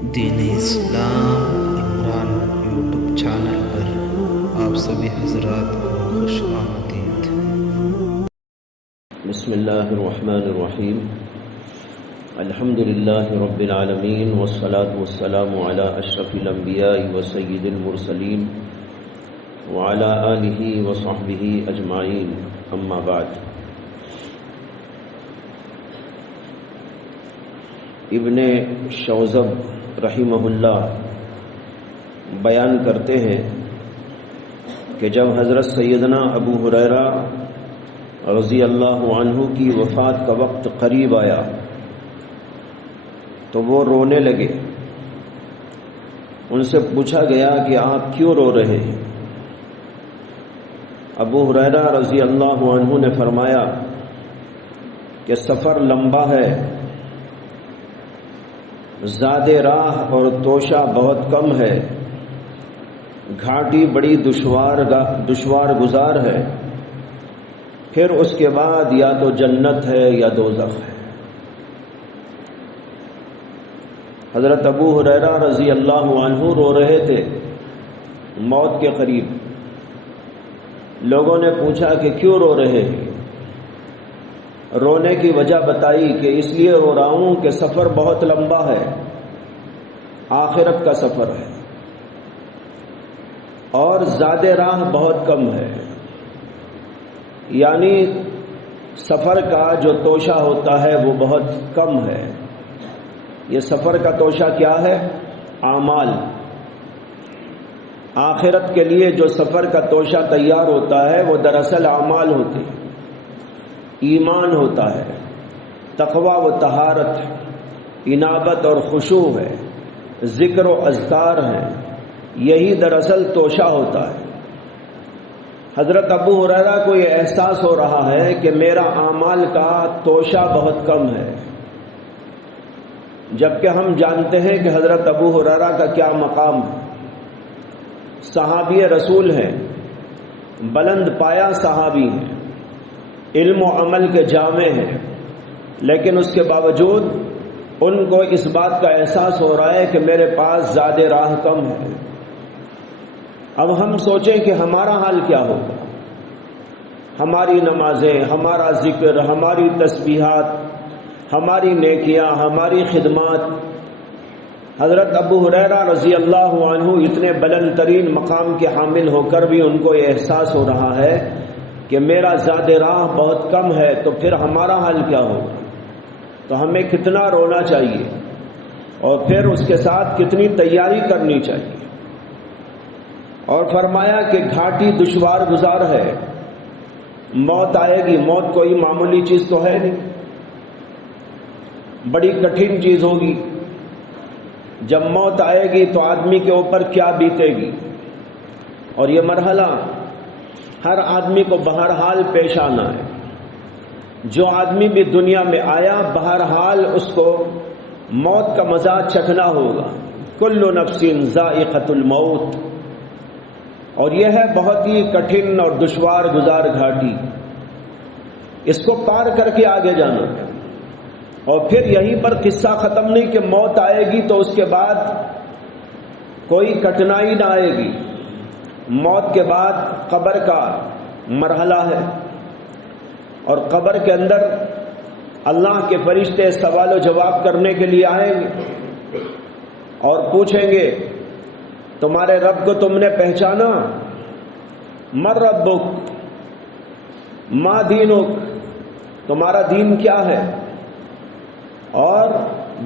دین اسلام Imran YouTube channel پر آپ سبھی حضرات کو خوش آمدید۔ بسم اللہ الرحمن الرحیم، الحمد للہ رب العالمین، والصلاة والسلام علی اشرف الانبیاء وسید المرسلین وعلی آلہ وصحبہ اجمعین، اما بعد۔ ابن شوذب رحمہ اللہ بیان کرتے ہیں کہ جب حضرت سیدنا ابو ہریرہ رضی اللہ عنہ کی وفات کا وقت قریب آیا تو وہ رونے لگے۔ ان سے پوچھا گیا کہ آپ کیوں رو رہے ہیں؟ ابو ہریرہ رضی اللہ عنہ نے فرمایا کہ سفر لمبا ہے، زاد راہ اور توشہ بہت کم ہے، گھاٹی بڑی دشوار گزار ہے، پھر اس کے بعد یا تو جنت ہے یا دوزخ ہے۔ حضرت ابو ہریرہ رضی اللہ عنہ رو رہے تھے موت کے قریب۔ لوگوں نے پوچھا کہ کیوں رو رہے ہیں؟ رونے کی وجہ بتائی کہ اس لیے رو رہا ہوں کہ سفر بہت لمبا ہے، آخرت کا سفر ہے، اور زاد راہ بہت کم ہے، یعنی سفر کا جو توشہ ہوتا ہے وہ بہت کم ہے۔ یہ سفر کا توشہ کیا ہے؟ اعمال۔ آخرت کے لیے جو سفر کا توشہ تیار ہوتا ہے وہ دراصل اعمال ہوتے ہیں، ایمان ہوتا ہے، تقوی و طہارت، انابت اور خشوع ہے، ذکر و اذکار ہیں، یہی دراصل توشہ ہوتا ہے۔ حضرت ابو ہریرہ کو یہ احساس ہو رہا ہے کہ میرا اعمال کا توشہ بہت کم ہے، جبکہ ہم جانتے ہیں کہ حضرت ابو ہریرہ کا کیا مقام ہے۔ صحابی رسول ہیں، بلند پایہ صحابی ہیں، علم و عمل کے جامع ہیں، لیکن اس کے باوجود ان کو اس بات کا احساس ہو رہا ہے کہ میرے پاس زاد راہ کم ہے۔ اب ہم سوچیں کہ ہمارا حال کیا ہوگا؟ ہماری نمازیں، ہمارا ذکر، ہماری تسبیحات، ہماری نیکیاں، ہماری خدمات۔ حضرت ابو ہریرہ رضی اللہ عنہ اتنے بلند ترین مقام کے حامل ہو کر بھی ان کو یہ احساس ہو رہا ہے کہ میرا زاد راہ بہت کم ہے، تو پھر ہمارا حال کیا ہوگا؟ تو ہمیں کتنا رونا چاہیے اور پھر اس کے ساتھ کتنی تیاری کرنی چاہیے۔ اور فرمایا کہ گھاٹی دشوار گزار ہے، موت آئے گی۔ موت کوئی معمولی چیز تو ہے نہیں، بڑی کٹھن چیز ہوگی۔ جب موت آئے گی تو آدمی کے اوپر کیا بیتے گی، اور یہ مرحلہ ہر آدمی کو بہرحال پیش آنا ہے۔ جو آدمی بھی دنیا میں آیا بہرحال اس کو موت کا مزہ چکھنا ہوگا۔ کل نفس ذائقۃ الموت۔ اور یہ ہے بہت ہی کٹھن اور دشوار گزار گھاٹی، اس کو پار کر کے آگے جانا ہے۔ اور پھر یہیں پر قصہ ختم نہیں کہ موت آئے گی تو اس کے بعد کوئی کٹھنائی نہ آئے گی۔ موت کے بعد قبر کا مرحلہ ہے، اور قبر کے اندر اللہ کے فرشتے سوال و جواب کرنے کے لیے آئیں گے اور پوچھیں گے تمہارے رب کو تم نے پہچانا؟ من ربک، ما دینک، تمہارا دین کیا ہے؟ اور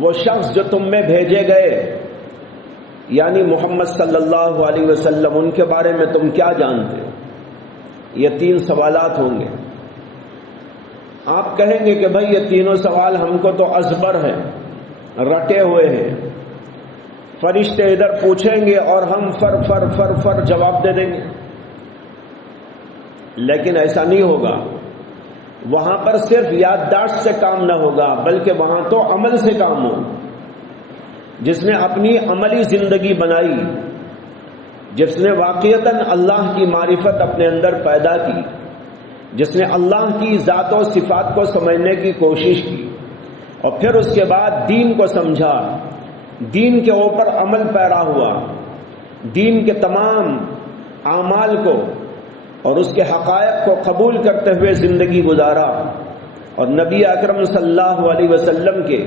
وہ شخص جو تم میں بھیجے گئے یعنی محمد صلی اللہ علیہ وسلم، ان کے بارے میں تم کیا جانتے ہو؟ یہ تین سوالات ہوں گے۔ آپ کہیں گے کہ بھائی یہ تینوں سوال ہم کو تو ازبر ہیں، رٹے ہوئے ہیں، فرشتے ادھر پوچھیں گے اور ہم فر فر فر فر جواب دے دیں گے۔ لیکن ایسا نہیں ہوگا۔ وہاں پر صرف یادداشت سے کام نہ ہوگا، بلکہ وہاں تو عمل سے کام ہوگا۔ جس نے اپنی عملی زندگی بنائی، جس نے واقعتاً اللہ کی معرفت اپنے اندر پیدا کی، جس نے اللہ کی ذات و صفات کو سمجھنے کی کوشش کی، اور پھر اس کے بعد دین کو سمجھا، دین کے اوپر عمل پیرا ہوا، دین کے تمام اعمال کو اور اس کے حقائق کو قبول کرتے ہوئے زندگی گزارا، اور نبی اکرم صلی اللہ علیہ وسلم کے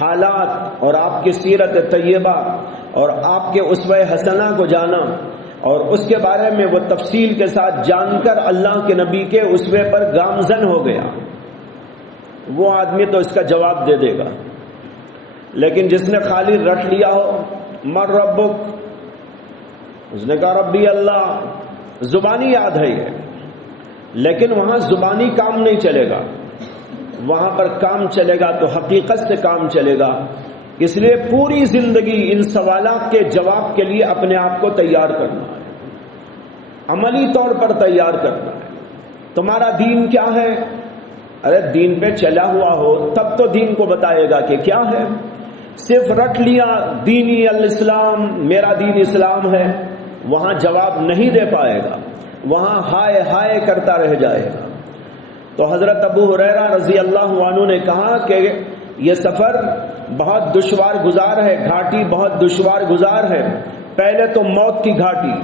حالات اور آپ کی سیرت طیبہ اور آپ کے اسوہ حسنہ کو جانا، اور اس کے بارے میں وہ تفصیل کے ساتھ جان کر اللہ کے نبی کے اسوے پر گامزن ہو گیا، وہ آدمی تو اس کا جواب دے دے گا۔ لیکن جس نے خالی رٹ لیا ہو مر ربک، اس نے کہا ربی اللہ، زبانی یاد ہے یہ، لیکن وہاں زبانی کام نہیں چلے گا، وہاں پر کام چلے گا تو حقیقت سے کام چلے گا۔ اس لیے پوری زندگی ان سوالات کے جواب کے لیے اپنے آپ کو تیار کرنا ہے، عملی طور پر تیار کرنا ہے۔ تمہارا دین کیا ہے؟ ارے دین پہ چلا ہوا ہو تب تو دین کو بتائے گا کہ کیا ہے۔ صرف رٹ لیا دینی الاسلام، میرا دین اسلام ہے، وہاں جواب نہیں دے پائے گا، وہاں ہائے ہائے کرتا رہ جائے گا۔ تو حضرت ابو ہریرہ رضی اللہ عنہ نے کہا کہ یہ سفر بہت دشوار گزار ہے، گھاٹی بہت دشوار گزار ہے۔ پہلے تو موت کی گھاٹی،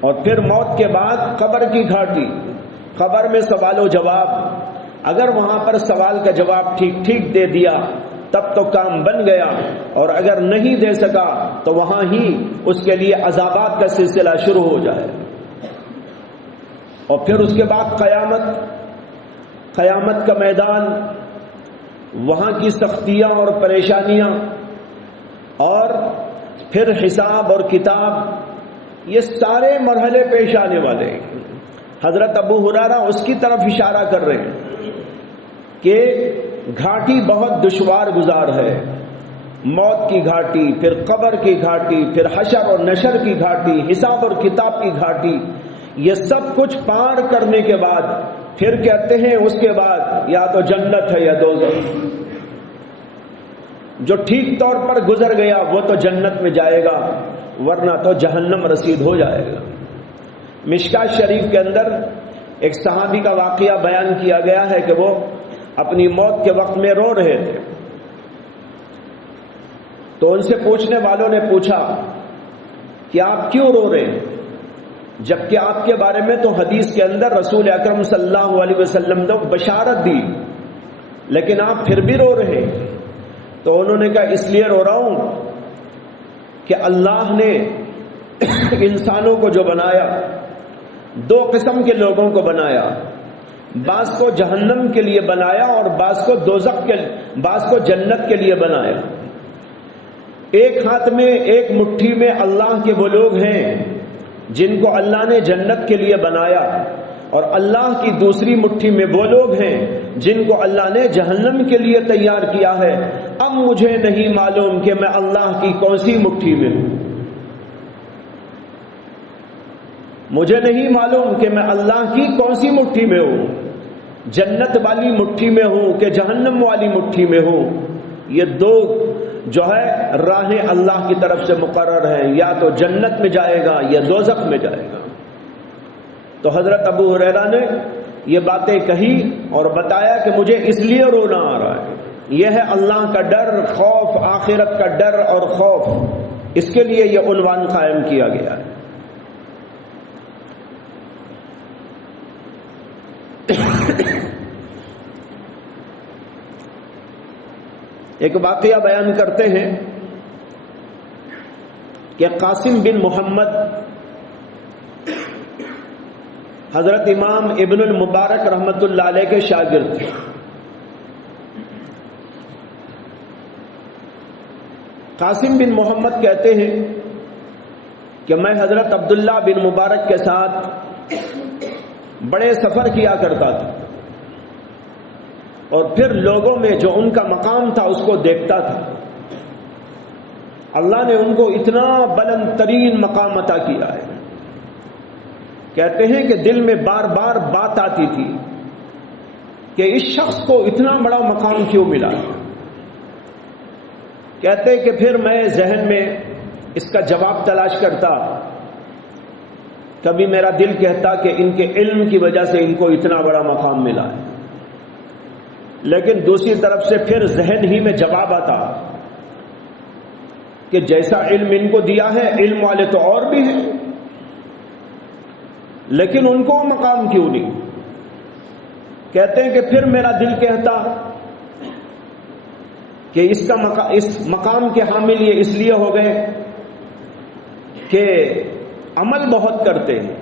اور پھر موت کے بعد قبر کی گھاٹی، قبر میں سوال و جواب۔ اگر وہاں پر سوال کا جواب ٹھیک ٹھیک دے دیا تب تو کام بن گیا، اور اگر نہیں دے سکا تو وہاں ہی اس کے لیے عذابات کا سلسلہ شروع ہو جائے، اور پھر اس کے بعد قیامت کا میدان، وہاں کی سختیاں اور پریشانیاں، اور پھر حساب اور کتاب، یہ سارے مرحلے پیش آنے والے ہیں۔ حضرت ابو ہریرہ اس کی طرف اشارہ کر رہے ہیں کہ گھاٹی بہت دشوار گزار ہے، موت کی گھاٹی، پھر قبر کی گھاٹی، پھر حشر اور نشر کی گھاٹی، حساب اور کتاب کی گھاٹی۔ یہ سب کچھ پار کرنے کے بعد پھر کہتے ہیں اس کے بعد یا تو جنت ہے یا دوزخ۔ جو ٹھیک طور پر گزر گیا وہ تو جنت میں جائے گا، ورنہ تو جہنم رسید ہو جائے گا۔ مشکاۃ شریف کے اندر ایک صحابی کا واقعہ بیان کیا گیا ہے کہ وہ اپنی موت کے وقت میں رو رہے تھے، تو ان سے پوچھنے والوں نے پوچھا کہ آپ کیوں رو رہے ہیں، جبکہ آپ کے بارے میں تو حدیث کے اندر رسول اکرم صلی اللہ علیہ وسلم نے بشارت دی، لیکن آپ پھر بھی رو رہے ہیں؟ تو انہوں نے کہا اس لیے رو رہا ہوں کہ اللہ نے انسانوں کو جو بنایا، دو قسم کے لوگوں کو بنایا، بعض کو جہنم کے لیے بنایا اور بعض کو جنت کے لیے بنایا۔ ایک ہاتھ میں ایک مٹھی میں اللہ کے وہ لوگ ہیں جن کو اللہ نے جنت کے لیے بنایا، اور اللہ کی دوسری مٹھی میں وہ لوگ ہیں جن کو اللہ نے جہنم کے لیے تیار کیا ہے۔ اب مجھے نہیں معلوم کہ میں اللہ کی کون سی مٹھی میں ہوں، مجھے نہیں معلوم کہ میں اللہ کی کون سی مٹھی میں ہوں، جنت والی مٹھی میں ہوں کہ جہنم والی مٹھی میں ہوں۔ یہ دو جو ہے راہیں اللہ کی طرف سے مقرر ہیں، یا تو جنت میں جائے گا یا دوزخ میں جائے گا۔ تو حضرت ابو ہریرہ نے یہ باتیں کہی اور بتایا کہ مجھے اس لیے رونا آ رہا ہے، یہ ہے اللہ کا ڈر، خوف، آخرت کا ڈر اور خوف، اس کے لیے یہ عنوان قائم کیا گیا ہے۔ ایک واقعہ بیان کرتے ہیں کہ قاسم بن محمد حضرت امام ابن المبارک رحمت اللہ علیہ کے شاگرد تھے۔ قاسم بن محمد کہتے ہیں کہ میں حضرت عبداللہ بن مبارک کے ساتھ بڑے سفر کیا کرتا تھا، اور پھر لوگوں میں جو ان کا مقام تھا اس کو دیکھتا تھا۔ اللہ نے ان کو اتنا بلند ترین مقام عطا کیا ہے، کہتے ہیں کہ دل میں بار بار بات آتی تھی کہ اس شخص کو اتنا بڑا مقام کیوں ملا۔ کہتے کہ پھر میں ذہن میں اس کا جواب تلاش کرتا، کبھی میرا دل کہتا کہ ان کے علم کی وجہ سے ان کو اتنا بڑا مقام ملا ہے، لیکن دوسری طرف سے پھر ذہن ہی میں جواب آتا کہ جیسا علم ان کو دیا ہے علم والے تو اور بھی ہیں، لیکن ان کو مقام کیوں نہیں؟ کہتے ہیں کہ پھر میرا دل کہتا کہ اس مقام کے حامل یہ اس لیے ہو گئے کہ عمل بہت کرتے ہیں،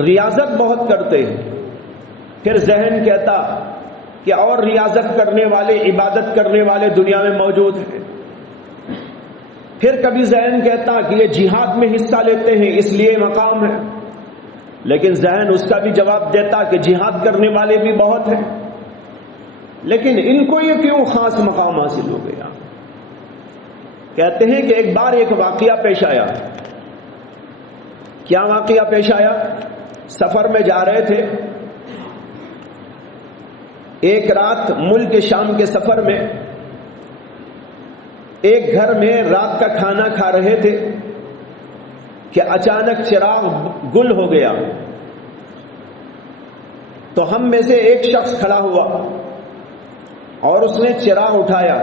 ریاضت بہت کرتے ہیں۔ پھر ذہن کہتا کہ اور ریاضت کرنے والے، عبادت کرنے والے دنیا میں موجود ہیں۔ پھر کبھی ذہن کہتا کہ یہ جہاد میں حصہ لیتے ہیں اس لیے مقام ہے، لیکن ذہن اس کا بھی جواب دیتا کہ جہاد کرنے والے بھی بہت ہیں، لیکن ان کو یہ کیوں خاص مقام حاصل ہو گیا؟ کہتے ہیں کہ ایک بار ایک واقعہ پیش آیا۔ کیا واقعہ پیش آیا؟ سفر میں جا رہے تھے، ایک رات ملک شام کے سفر میں ایک گھر میں رات کا کھانا کھا رہے تھے کہ اچانک چراغ گل ہو گیا۔ تو ہم میں سے ایک شخص کھڑا ہوا اور اس نے چراغ اٹھایا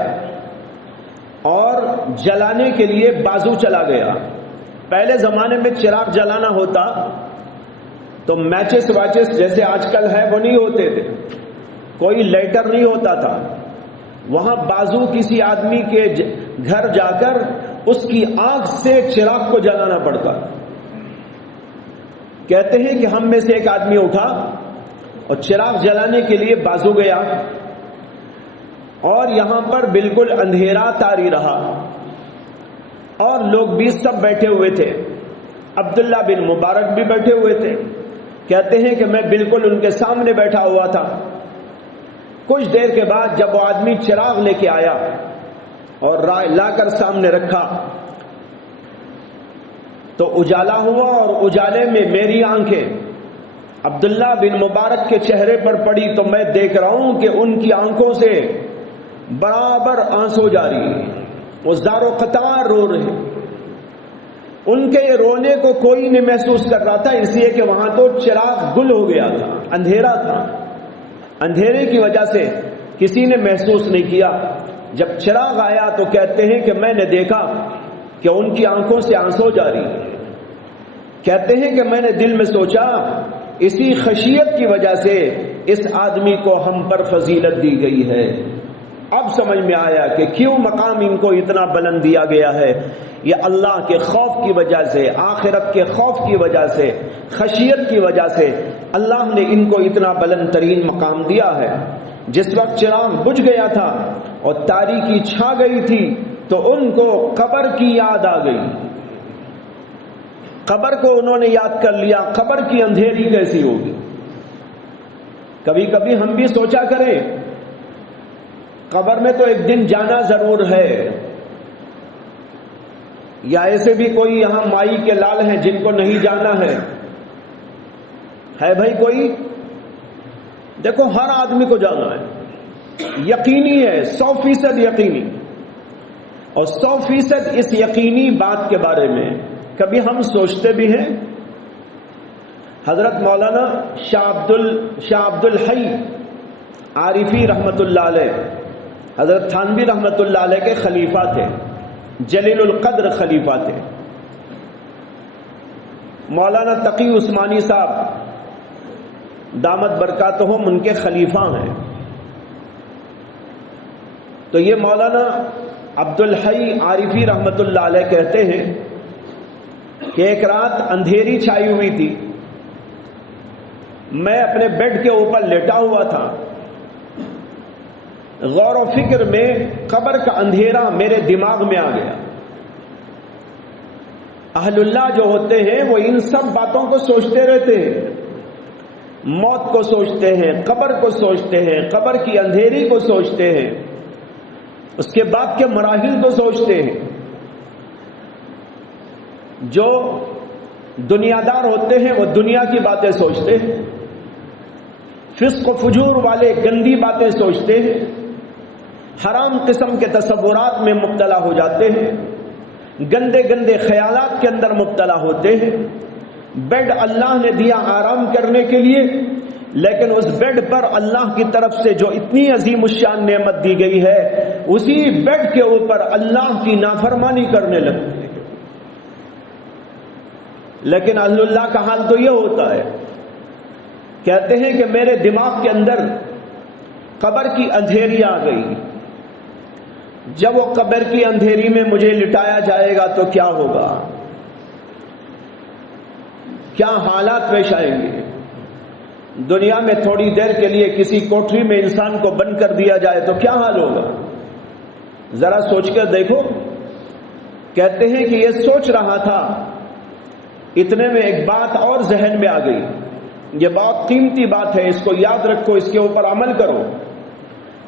اور جلانے کے لیے بازو چلا گیا۔ پہلے زمانے میں چراغ جلانا ہوتا تو میچز واچز جیسے آج کل ہے وہ نہیں ہوتے تھے، کوئی لائٹر نہیں ہوتا تھا، وہاں بازو کسی آدمی کے گھر جا کر اس کی آنکھ سے چراغ کو جلانا پڑتا۔ کہتے ہیں کہ ہم میں سے ایک آدمی اٹھا اور چراغ جلانے کے لیے بازو گیا، اور یہاں پر بالکل اندھیرا طاری رہا اور لوگ بھی سب بیٹھے ہوئے تھے۔ عبداللہ بن مبارک بھی بیٹھے ہوئے تھے۔ کہتے ہیں کہ میں بالکل ان کے سامنے بیٹھا ہوا تھا۔ کچھ دیر کے بعد جب وہ آدمی چراغ لے کے آیا اور لا کر سامنے رکھا تو اجالا ہوا، اور اجالے میں میری آنکھیں عبداللہ بن مبارک کے چہرے پر پڑی تو میں دیکھ رہا ہوں کہ ان کی آنکھوں سے برابر آنسو جاری ہیں، وہ زار و قطار رو رہے ہیں۔ ان کے رونے کو کوئی نہیں محسوس کر رہا تھا، اس لیے کہ وہاں تو چراغ گل ہو گیا تھا، اندھیرا تھا۔ اندھیرے کی وجہ سے کسی نے محسوس نہیں کیا۔ جب چراغ آیا تو کہتے ہیں کہ میں نے دیکھا کہ ان کی آنکھوں سے آنسو جاری۔ کہتے ہیں کہ میں نے دل میں سوچا اسی خشیت کی وجہ سے اس آدمی کو ہم پر فضیلت دی گئی ہے۔ اب سمجھ میں آیا کہ کیوں مقام ان کو اتنا بلند دیا گیا ہے۔ یہ اللہ کے خوف کی وجہ سے، آخرت کے خوف کی وجہ سے، خشیت کی وجہ سے اللہ نے ان کو اتنا بلند ترین مقام دیا ہے۔ جس وقت چراغ بجھ گیا تھا اور تاریکی چھا گئی تھی تو ان کو قبر کی یاد آ گئی۔ قبر کو انہوں نے یاد کر لیا، قبر کی اندھیری کیسی ہوگی۔ کبھی کبھی ہم بھی سوچا کریں قبر میں تو ایک دن جانا ضرور ہے، یا ایسے بھی کوئی یہاں مائی کے لال ہیں جن کو نہیں جانا ہے بھائی کوئی؟ دیکھو ہر آدمی کو جانا ہے، یقینی ہے، 100% یقینی۔ اور 100% اس یقینی بات کے بارے میں کبھی ہم سوچتے بھی ہیں؟ حضرت مولانا شاہ عبد الحی عارفی رحمت اللہ علیہ، حضرت تھانوی رحمت اللہ علیہ کے خلیفہ تھے، جلیل القدر خلیفہ تھے۔ مولانا تقی عثمانی صاحب دامت برکاتہم ان کے خلیفہ ہیں۔ تو یہ مولانا عبد الحی عارفی رحمت اللہ علیہ کہتے ہیں کہ ایک رات اندھیری چھائی ہوئی تھی، میں اپنے بیڈ کے اوپر لیٹا ہوا تھا، غور و فکر میں قبر کا اندھیرا میرے دماغ میں آ گیا۔ اہل اللہ جو ہوتے ہیں وہ ان سب باتوں کو سوچتے رہتے ہیں، موت کو سوچتے ہیں، قبر کو سوچتے ہیں، قبر کی اندھیری کو سوچتے ہیں، اس کے بعد کے مراحل کو سوچتے ہیں۔ جو دنیا دار ہوتے ہیں وہ دنیا کی باتیں سوچتے ہیں، فسق و فجور والے گندی باتیں سوچتے ہیں، حرام قسم کے تصورات میں مبتلا ہو جاتے ہیں، گندے گندے خیالات کے اندر مبتلا ہوتے ہیں۔ بیڈ اللہ نے دیا آرام کرنے کے لیے، لیکن اس بیڈ پر اللہ کی طرف سے جو اتنی عظیم الشان نعمت دی گئی ہے اسی بیڈ کے اوپر اللہ کی نافرمانی کرنے لگتے ہیں۔ لیکن اہل اللہ کا حال تو یہ ہوتا ہے، کہتے ہیں کہ میرے دماغ کے اندر قبر کی اندھیری آ گئی، جب وہ قبر کی اندھیری میں مجھے لٹایا جائے گا تو کیا ہوگا، کیا حالات پیش آئیں گے۔ دنیا میں تھوڑی دیر کے لیے کسی کوٹری میں انسان کو بند کر دیا جائے تو کیا حال ہوگا، ذرا سوچ کر دیکھو۔ کہتے ہیں کہ یہ سوچ رہا تھا، اتنے میں ایک بات اور ذہن میں آ گئی، یہ بہت قیمتی بات ہے، اس کو یاد رکھو، اس کے اوپر عمل کرو۔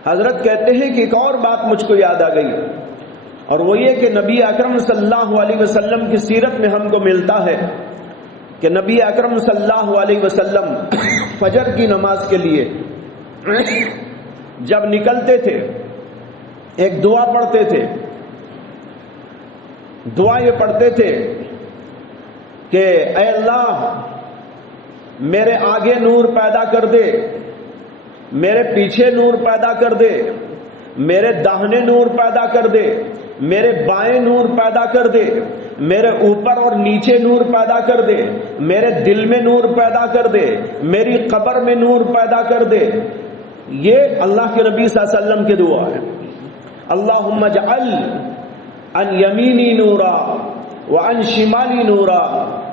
حضرت کہتے ہیں کہ ایک اور بات مجھ کو یاد آ گئی، اور وہ یہ کہ نبی اکرم صلی اللہ علیہ وسلم کی سیرت میں ہم کو ملتا ہے کہ نبی اکرم صلی اللہ علیہ وسلم فجر کی نماز کے لیے جب نکلتے تھے ایک دعا پڑھتے تھے، دعا یہ پڑھتے تھے کہ اے اللہ میرے آگے نور پیدا کر دے، میرے پیچھے نور پیدا کر دے، میرے داہنے نور پیدا کر دے، میرے بائیں نور پیدا کر دے، میرے اوپر اور نیچے نور پیدا کر دے، میرے دل میں نور پیدا کر دے، میری قبر میں نور پیدا کر دے۔ یہ اللہ کے نبی صلی اللہ علیہ وسلم کی دعا ہے۔ اللہم اجعل عن یمینی نورا وعن شمالی نورا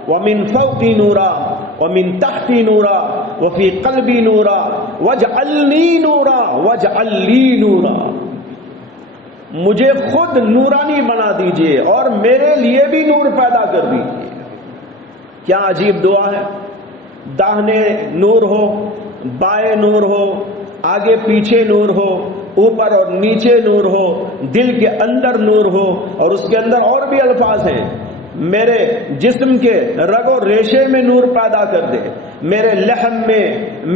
ومن فوقی نورا ومن تحتی نورا وفی قلبی نورا واجعلنی نورا واجعل لی نورا۔ مجھے خود نورانی بنا دیجئے اور میرے لیے بھی نور پیدا کر دیجئے۔ کیا عجیب دعا ہے، داہنے نور ہو، بائیں نور ہو، آگے پیچھے نور ہو، اوپر اور نیچے نور ہو، دل کے اندر نور ہو، اور اس کے اندر اور بھی الفاظ ہیں، میرے جسم کے رگ و ریشے میں نور پیدا کر دے، میرے لحم میں،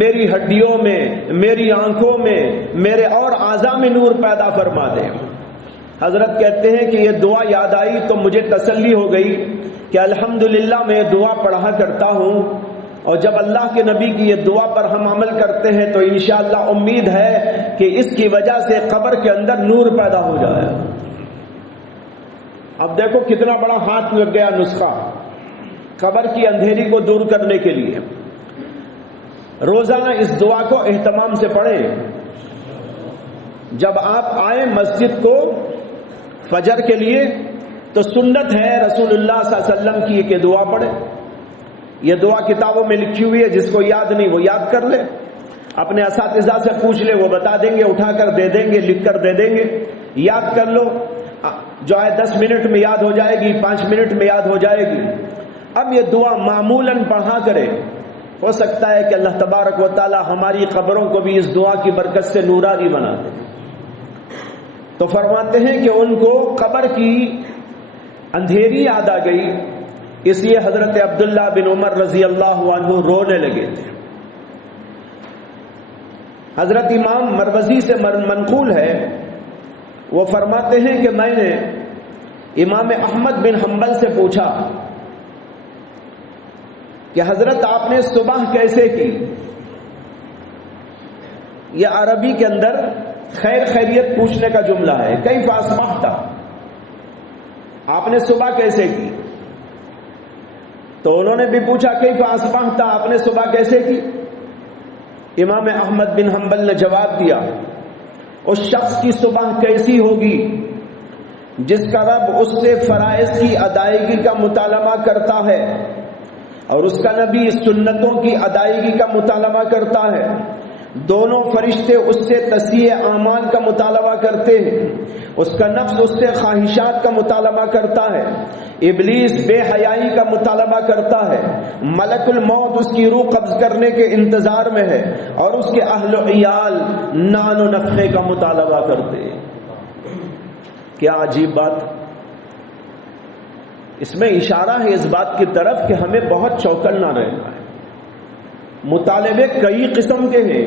میری ہڈیوں میں، میری آنکھوں میں، میرے اور اعضاء میں نور پیدا فرما دے۔ حضرت کہتے ہیں کہ یہ دعا یاد آئی تو مجھے تسلی ہو گئی کہ الحمدللہ میں دعا پڑھا کرتا ہوں، اور جب اللہ کے نبی کی یہ دعا پر ہم عمل کرتے ہیں تو انشاءاللہ امید ہے کہ اس کی وجہ سے قبر کے اندر نور پیدا ہو جائے۔ اب دیکھو کتنا بڑا ہاتھ لگ گیا نسخہ قبر کی اندھیری کو دور کرنے کے لیے۔ روزانہ اس دعا کو اہتمام سے پڑھیں۔ جب آپ آئیں مسجد کو فجر کے لیے تو سنت ہے رسول اللہ صلی اللہ علیہ وسلم کی کہ دعا پڑھیں۔ یہ دعا کتابوں میں لکھی ہوئی ہے، جس کو یاد نہیں وہ یاد کر لے، اپنے اساتذہ سے پوچھ لے، وہ بتا دیں گے، اٹھا کر دے دیں گے، لکھ کر دے دیں گے، یاد کر لو، جو ہے 10 منٹ میں یاد ہو جائے گی، 5 منٹ میں یاد ہو جائے گی۔ اب یہ دعا معمولاً پڑھا کرے، ہو سکتا ہے کہ اللہ تبارک و تعالی ہماری قبروں کو بھی اس دعا کی برکت سے نورانی بنا دے۔ تو فرماتے ہیں کہ ان کو قبر کی اندھیری یاد آ گئی، اس لیے حضرت عبداللہ بن عمر رضی اللہ عنہ رونے لگے تھے۔ حضرت امام مروزی سے منقول ہے، وہ فرماتے ہیں کہ میں نے امام احمد بن حنبل سے پوچھا کہ حضرت آپ نے صبح کیسے کی؟ یہ عربی کے اندر خیر خیریت پوچھنے کا جملہ ہے، کیف اصبحت، آپ نے صبح کیسے کی؟ تو انہوں نے بھی پوچھا کیف اصبحت، آپ نے صبح کیسے کی؟ امام احمد بن حنبل نے جواب دیا، اس شخص کی صبح کیسی ہوگی جس کا رب اس سے فرائض کی ادائیگی کا مطالبہ کرتا ہے اور اس کا نبی سنتوں کی ادائیگی کا مطالبہ کرتا ہے، دونوں فرشتے اس سے تصحیح اعمال کا مطالبہ کرتے ہیں، اس کا نفس اس سے خواہشات کا مطالبہ کرتا ہے، ابلیس بے حیائی کا مطالبہ کرتا ہے، ملک الموت اس کی روح قبض کرنے کے انتظار میں ہے، اور اس کے اہل و عیال نان و نفخے کا مطالبہ کرتے ہیں۔ کیا عجیب بات! اس میں اشارہ ہے اس بات کی طرف کہ ہمیں بہت چوکنا رہنا ہے۔ مطالبے کئی قسم کے ہیں،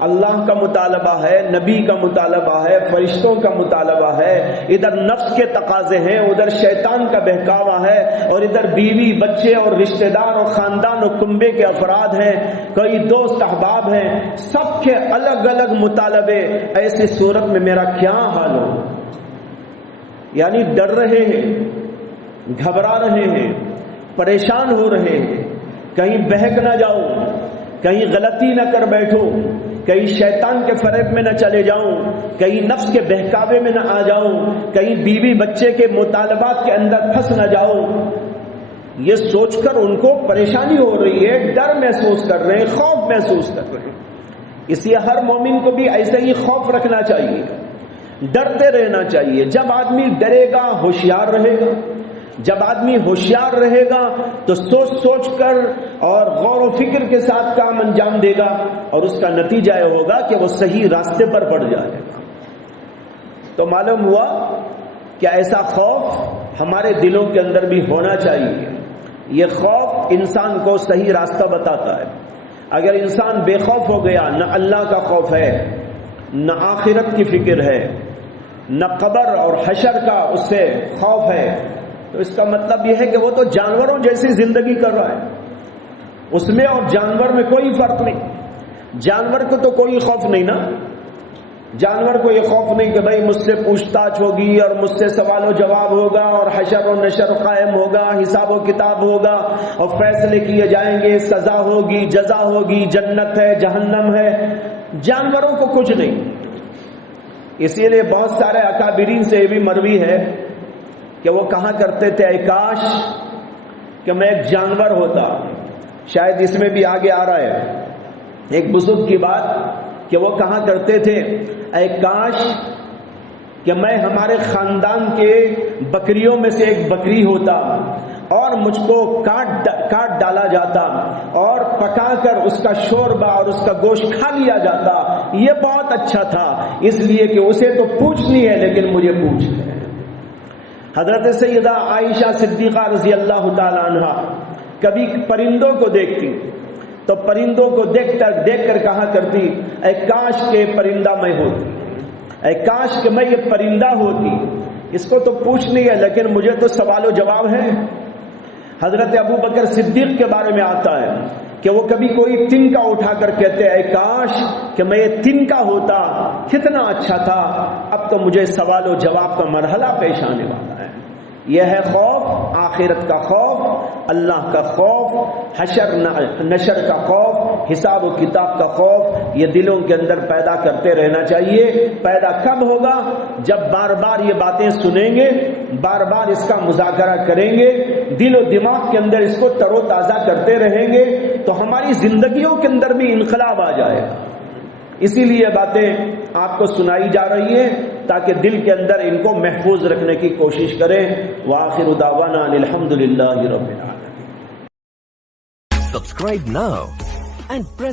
اللہ کا مطالبہ ہے، نبی کا مطالبہ ہے، فرشتوں کا مطالبہ ہے، ادھر نفس کے تقاضے ہیں، ادھر شیطان کا بہکاوا ہے، اور ادھر بیوی بچے اور رشتہ دار اور خاندان اور کنبے کے افراد ہیں، کئی دوست احباب ہیں، سب کے الگ الگ مطالبے۔ ایسی صورت میں میرا کیا حال ہو؟ یعنی ڈر رہے ہیں، گھبرا رہے ہیں، پریشان ہو رہے ہیں، کہیں بہک نہ جاؤ، کہیں غلطی نہ کر بیٹھو، کہیں شیطان کے فریب میں نہ چلے جاؤں، کہیں نفس کے بہکاوے میں نہ آ جاؤں، کہیں بیوی بچے کے مطالبات کے اندر پھنس نہ جاؤں۔ یہ سوچ کر ان کو پریشانی ہو رہی ہے، ڈر محسوس کر رہے ہیں، خوف محسوس کر رہے ہیں۔ اس لیے ہر مومن کو بھی ایسے ہی خوف رکھنا چاہیے، ڈرتے رہنا چاہیے۔ جب آدمی ڈرے گا ہوشیار رہے گا، جب آدمی ہوشیار رہے گا تو سوچ سوچ کر اور غور و فکر کے ساتھ کام انجام دے گا، اور اس کا نتیجہ یہ ہوگا کہ وہ صحیح راستے پر پڑ جائے گا۔ تو معلوم ہوا کہ ایسا خوف ہمارے دلوں کے اندر بھی ہونا چاہیے۔ یہ خوف انسان کو صحیح راستہ بتاتا ہے۔ اگر انسان بے خوف ہو گیا، نہ اللہ کا خوف ہے، نہ آخرت کی فکر ہے، نہ قبر اور حشر کا اس سے خوف ہے، تو اس کا مطلب یہ ہے کہ وہ تو جانوروں جیسی زندگی کر رہا ہے۔ اس میں اور جانور میں کوئی فرق نہیں۔ جانور کو تو کوئی خوف نہیں نا، جانور کو یہ خوف نہیں کہ بھائی مجھ سے پوچھ تاچھ ہوگی اور مجھ سے سوال و جواب ہوگا اور حشر و نشر قائم ہوگا، حساب و کتاب ہوگا اور فیصلے کیے جائیں گے، سزا ہوگی، جزا ہوگی، جنت ہے، جہنم ہے۔ جانوروں کو کچھ نہیں۔ اسی لیے بہت سارے اکابرین سے یہ بھی مروی ہے کہ وہ کہا کرتے تھے، اے کاش کہ میں ایک جانور ہوتا۔ شاید اس میں بھی آگے آ رہا ہے ایک بزرگ کی بات کہ وہ کہا کرتے تھے، اے کاش کہ میں ہمارے خاندان کے بکریوں میں سے ایک بکری ہوتا اور مجھ کو کاٹ ڈالا جاتا اور پکا کر اس کا شوربہ اور اس کا گوشت کھا لیا جاتا۔ یہ بہت اچھا تھا، اس لیے کہ اسے تو پوچھ نہیں ہے لیکن مجھے پوچھ ہے۔ حضرت سیدہ عائشہ صدیقہ رضی اللہ تعالی عنہا کبھی پرندوں کو دیکھتی تو پرندوں کو دیکھ کر کہا کرتی، اے کاش کہ پرندہ میں ہوتی، اے کاش کہ میں یہ پرندہ ہوتی۔ اس کو تو پوچھ نہیں ہے لیکن مجھے تو سوال و جواب ہے۔ حضرت ابو بکر صدیق کے بارے میں آتا ہے کہ وہ کبھی کوئی تنکا اٹھا کر کہتے، اے کاش کہ میں یہ تنکا ہوتا، کتنا اچھا تھا، اب تو مجھے سوال و جواب کا مرحلہ پیش آنے والا ہے۔ یہ ہے خوف، آخرت کا خوف، اللہ کا خوف، حشر نشر کا خوف، حساب و کتاب کا خوف۔ یہ دلوں کے اندر پیدا کرتے رہنا چاہیے۔ پیدا کب ہوگا؟ جب بار بار یہ باتیں سنیں گے، بار بار اس کا مذاکرہ کریں گے، دل و دماغ کے اندر اس کو تر و تازہ کرتے رہیں گے تو ہماری زندگیوں کے اندر بھی انقلاب آ جائے گا۔ اسی لیے باتیں آپ کو سنائی جا رہی ہیں تاکہ دل کے اندر ان کو محفوظ رکھنے کی کوشش کریں۔ وآخر دعوانا الحمدللہ رب العالمین۔ Subscribe now and press